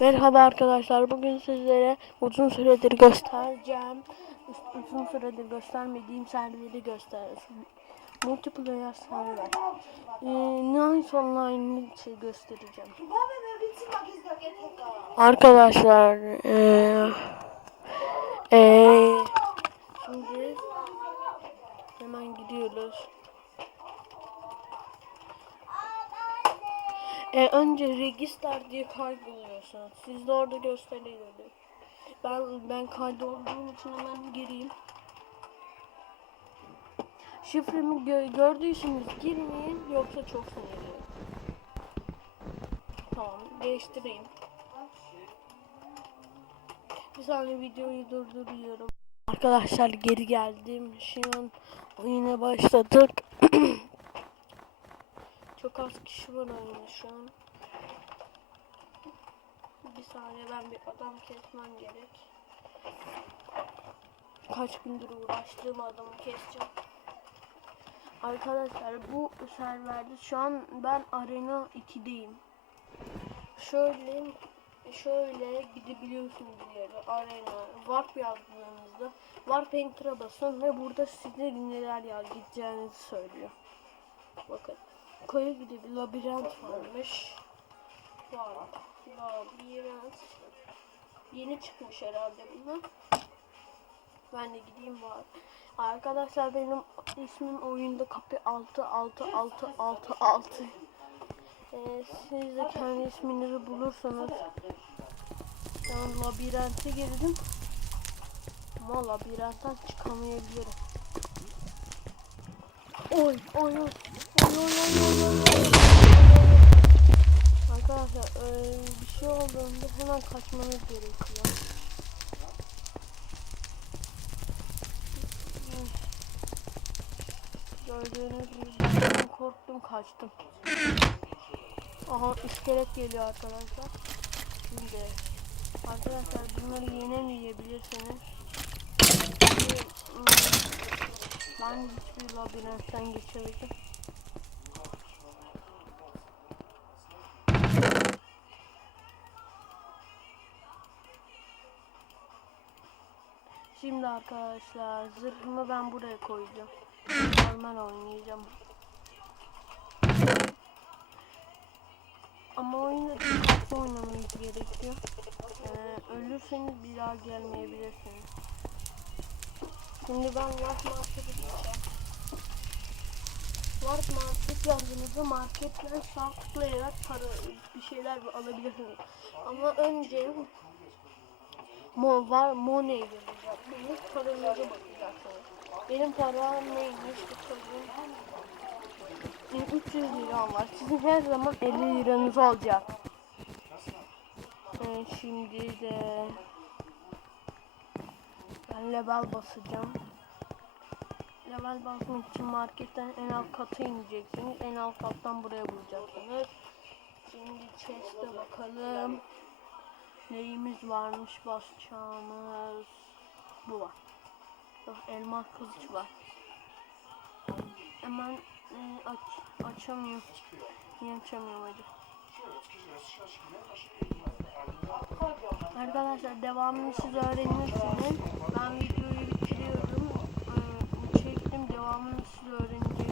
Merhaba arkadaşlar. Bugün sizlere uzun süredir göstereceğim. Uzun süredir göstermediğim serverleri göstereceğim. Multiplayer server. Ee, Nice Online'ı göstereceğim. Arkadaşlar ee, ee, şimdi hemen gidiyoruz. E, önce register diye kaydoluyorsunuz. Siz de orada gösteriyor. Ben ben kaydolduğum için hemen gireyim. Şifremi gö gördüyseniz girmeyin yoksa çok sinirli. Tamam değiştireyim. Bir saniye videoyu durduruyorum. Arkadaşlar geri geldim. Şu an oyuna başladık. Çok az kişi var oyunda şu an. Saniye ben bir adam kesmem gerek. Kaç gündür uğraştığım adamı keseceğim. Arkadaşlar bu serverde şu an ben arena 2'deyim. Şöyle şöyle gidebiliyorsunuz yere arena warp yazdığınızda warp enter'a basın ve burada size neler ya gideceğinizi söylüyor. Bakın koyu gibi bir labirent varmış. Var. Labirent. Yeni çıkmış herhalde bunlar. Ben de gideyim var. Arkadaşlar benim ismim oyunda kapı 6 6 6 6 6. Ee, siz de kendi isminizi bulursanız ben labirente girdim. Ama labirentten çıkamayabilirim. Oy oy oy. Oy oy oy oy oy oy. Arkadaşlar eee, bir şey olduğunda hemen kaçmanız gerekiyor. Gördüğünüz gibi korktum kaçtım. Aha iskelet geliyor arkadaşlar. Şimdi arkadaşlar bunları yenemeyebilirsiniz. Ben hiçbir labirentten geçemedim. Şimdi arkadaşlar zırhımı ben buraya koyacağım. Normal oynayacağım. Ama oyunda dikkatli oynamanız gerekiyor. Ee, ölürseniz bir daha gelmeyebilirsiniz. Şimdi ben Warp Market'e gideceğim. Warp Market yazdığınızda marketten sağ tıklayarak para bir şeyler alabilirsiniz. Ama önce Mo var money yazacaksınız. Paranıza bakacaksınız. Benim param neymiş bakalım. 300 liram var. Sizin her zaman 50 liranız olacak. Ee, şimdi de ben level basacağım. Level basmak için marketten en alt kata ineceksiniz. En alt kattan buraya bulacaksınız. Şimdi chest'e bakalım. Neyimiz varmış basacağımız. Bu var. Yok elmas kılıç var. Hemen e, aç, açamıyorum. Niye açamıyorum acaba? Arkadaşlar devamını siz öğrenirsiniz. Ben videoyu bitiriyorum. Ee, çektim devamını siz öğreneceksiniz.